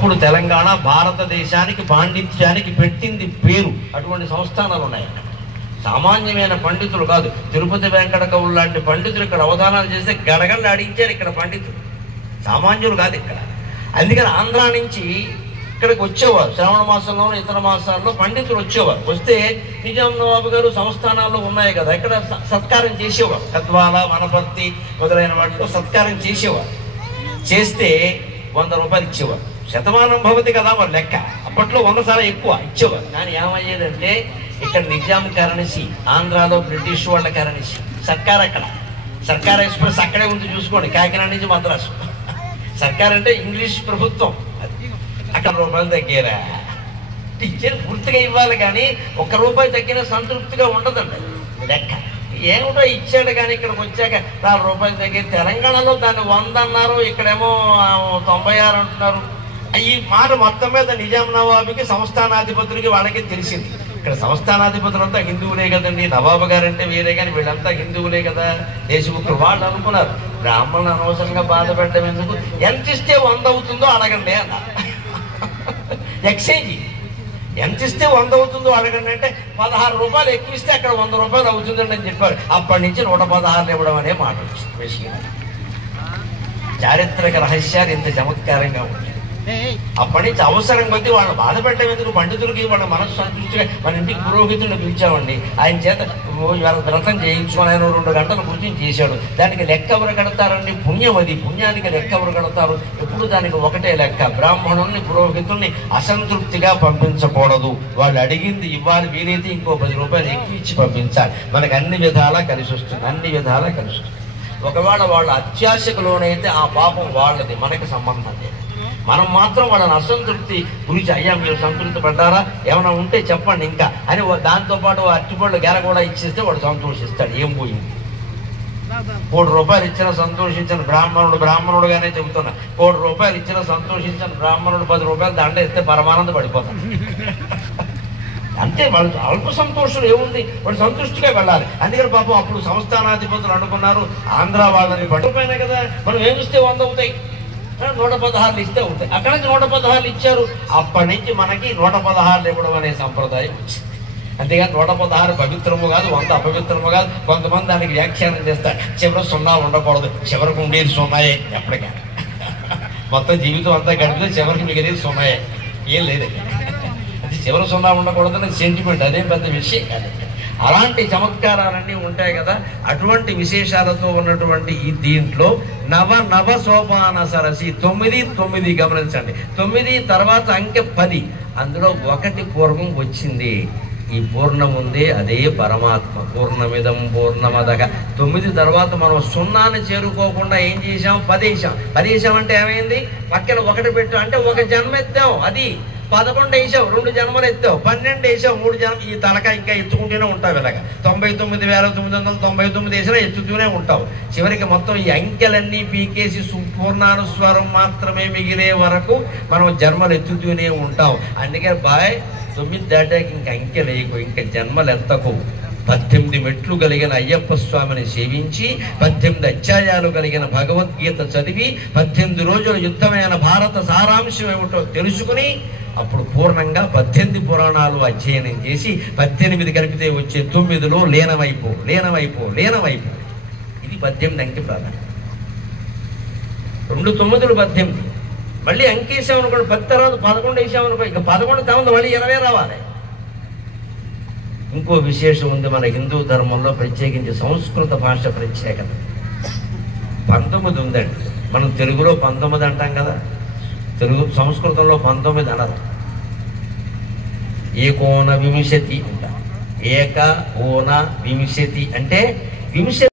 ఇప్పుడు తెలంగాణ భారతదేశానికి పాండిత్యానికి పెట్టింది పేరు. అటువంటి సంస్థానాలు ఉన్నాయి. సామాన్యమైన పండితులు కాదు. తిరుపతి వెంకట కవులు లాంటి పండితులు ఇక్కడ అవధానాలు చేస్తే గడగడలు ఆడించారు. ఇక్కడ పండితులు సామాన్యులు కాదు ఇక్కడ. అందుకని ఆంధ్ర నుంచి ఇక్కడికి వచ్చేవారు. శ్రావణ మాసంలోనూ ఇతర మాసాల్లో పండితులు వచ్చేవారు. వస్తే నిజాం నవాబు గారు సంస్థానాల్లో ఉన్నాయి కదా, ఇక్కడ సత్కారం చేసేవారు. గద్వాల, వనపర్తి మొదలైన వాటిలో సత్కారం చేసేవారు. చేస్తే 100 రూపాయలు ఇచ్చేవారు. శతమానం భవతి కదా మరి లెక్క. అప్పట్లో 100 సార్లు ఎక్కువ ఇచ్చేవారు. కానీ ఏమయ్యేదంటే ఇక్కడ నిజాం కరెన్సీ, ఆంధ్రాలో బ్రిటిష్ వాళ్ళ కరెన్సీ. సర్కార్ అక్కడ, సర్కార్ ఎక్స్ప్రెస్ అక్కడే ఉంది చూసుకోండి, కాకినాడ నుంచి మద్రాసు. సర్కార్ అంటే ఇంగ్లీష్ ప్రభుత్వం. అక్కడ రూపాయలు తగ్గారా ఇచ్చేది పూర్తిగా ఇవ్వాలి, కానీ ₹1 తగ్గిన సంతృప్తిగా ఉండదండి లెక్క. ఏమిటో ఇచ్చాడు కానీ ఇక్కడికి వచ్చాక ₹4 తగ్గి. తెలంగాణలో దాన్ని 100 అన్నారు, ఇక్కడేమో 96 అంటున్నారు. ఈ మాట మొత్తం మీద నిజాం నవాబుకి, సంస్థానాధిపతులకి వాళ్ళకి తెలిసింది. ఇక్కడ సంస్థానాధిపతులంతా హిందువులే కదండి, నవాబు గారంటే వేరే, కానీ వీళ్ళంతా హిందువులే కదా దేశముఖులు. వాళ్ళు అనుకున్నారు బ్రాహ్మణులు అనవసరంగా బాధ పెట్టడం ఎందుకు, ఎంత ఇస్తే 100 అవుతుందో అడగండి అన్నారు. ఎక్స్చేంజ్ ఎంత ఇస్తే 100 అవుతుందో అడగండి అంటే ₹16 ఎక్కువ ఇస్తే అక్కడ ₹100 అవుతుందండి అని చెప్పారు. అప్పటి నుంచి 116 ఇవ్వడం అనే మాట వచ్చింది. విషయం చారిత్రక రహస్యాలు ఇంత చమత్కారంగా ఉంటాయి. అప్పటి నుంచి అవసరం కొద్దీ వాళ్ళు బాధ పెట్టడం ఎందుకు, పండితులకి వాళ్ళ మనసు సంతృష్టిగా మన ఇంటికి పురోహితుడిని పిలిచామండి, ఆయన చేత వ్రతం చేయించుకొని ఆయన 2 గంటలు కూర్చొని చేశాడు. దానికి లెక్క ఎవరు కడతారండి? పుణ్యం. అది పుణ్యానికి లెక్క ఎవరు కడతారు? ఎప్పుడు దానికి ఒకటే లెక్క. బ్రాహ్మణుల్ని, పురోహితుల్ని అసంతృప్తిగా పంపించకూడదు. వాళ్ళు అడిగింది ఇవ్వాలి, వీలైతే ఇంకో ₹10 ఎక్కువ ఇచ్చి పంపించాలి. మనకు అన్ని విధాలా కలిసి వస్తుంది, అన్ని విధాలా కలిసి వస్తుంది. ఒకవేళ వాళ్ళు అత్యాశకు లోనైతే ఆ పాపం వాళ్ళది, మనకి సంబంధం లేదు. మనం మాత్రం వాళ్ళని అసంతృప్తి గురించి, అయ్యా మీరు సంతృప్తి పడ్డారా, ఏమైనా ఉంటే చెప్పండి ఇంకా అని దాంతోపాటు అరటిపళ్ళు గెల కూడా ఇచ్చేస్తే వాడు సంతోషిస్తాడు. ఏం పోయింది? ₹1 ఇచ్చినా సంతోషించిన బ్రాహ్మణుడుగానే చెబుతున్నా, ₹1 ఇచ్చినా సంతోషించిన బ్రాహ్మణుడు ₹10 దండ ఇస్తే పరమానంద పడిపోతాడు. అంతే, వాళ్ళు అల్ప సంతోషం ఏముంది, వాళ్ళు సంతృష్టిగా వెళ్ళాలి. అందుకని పాపం అప్పుడు సంస్థానాధిపతులు అనుకున్నారు ఆంధ్ర వాళ్ళని పట్టుపోయినా కదా, మనం ఏమిస్తే 100 అవుతాయి, 116 ఇస్తే అవుతాయి. అక్కడ నుంచి 116 ఇచ్చారు. అప్పటి నుంచి మనకి 116 ఇవ్వడం అనే సంప్రదాయం వచ్చింది. అంతేగాని 116 పవిత్రము కాదు, 100 అపవిత్రము కాదు. కొంతమంది దానికి వ్యాఖ్యానం చేస్తారు, చివరి 0 ఉండకూడదు, చివరికి ఉండేది 0 ఎప్పటికైనా. మొత్తం జీవితం అంతా గడిపితే చివరికి మిగిలేదు 0. ఏం లేదు, అది చివరి 0 ఉండకూడదని సెంటిమెంట్, అదేం పెద్ద విషయం కాదు. అలాంటి చమత్కారాలన్నీ ఉంటాయి కదా. అటువంటి విశేషాలతో ఉన్నటువంటి ఈ దీంట్లో నవ సోపాన సరసి 9 గమనించండి. 9 తర్వాత అంకె 10. అందులో 1 పూర్వం వచ్చింది. ఈ పూర్ణం ఉంది, అదే పరమాత్మ. పూర్ణమిదం పూర్ణమదగ. 9 తర్వాత మనం 0ని చేరుకోకుండా ఏం చేసాం? 10 వేసాం. 10 వేసాం అంటే ఏమైంది? పక్కన 1 పెట్టాం అంటే 1 జన్మ ఎత్తాం. అది 11 వేసావు, 2 జన్మలు ఎత్తావు. 12 వేసావు, 3 జన్మ. ఈ తలక ఇంకా ఎత్తుకుంటూనే ఉంటావు. ఇలాగా 99,999 వేసినా ఎత్తుతూనే ఉంటావు. చివరికి మొత్తం ఈ అంకెలన్నీ పీకేసి పూర్ణానుస్వరం మాత్రమే మిగిలే వరకు మనం జన్మలు ఎత్తుతూనే ఉంటాం. అందుకే 9 దాటాక ఇంకా అంకెలు వేయకు, ఇంకా జన్మలు ఎత్తకు. 18 మెట్లు కలిగిన అయ్యప్ప స్వామిని సేవించి, 18 అధ్యాయాలు కలిగిన భగవద్గీత చదివి, 18 రోజుల యుద్ధమైన భారత సారాంశం ఏమిటో తెలుసుకుని, అప్పుడు పూర్ణంగా 18 పురాణాలు అధ్యయనం చేసి 18 కలిపితే వచ్చే 9లో లీనమైపో. ఇది 18 అంకె ప్రాధాన్యం. 2 9లు 18. మళ్ళీ అంకేసామనుకోండి, 10 తర్వాత 11 వేసామనుకో, ఇంకా 11 తర్వాత మళ్ళీ 20 రావాలి. ఇంకో విశేషం ఉంది మన హిందూ ధర్మంలో, ప్రత్యేకించి సంస్కృత భాష ప్రత్యేకత. 19 ఉందండి. మనం తెలుగులో 19 అంటాం కదా, సంస్కృతంలో 19 అనరు. ఏకోన వింశతి అంటారు. ఏక ఓన వింశతి అంటే 20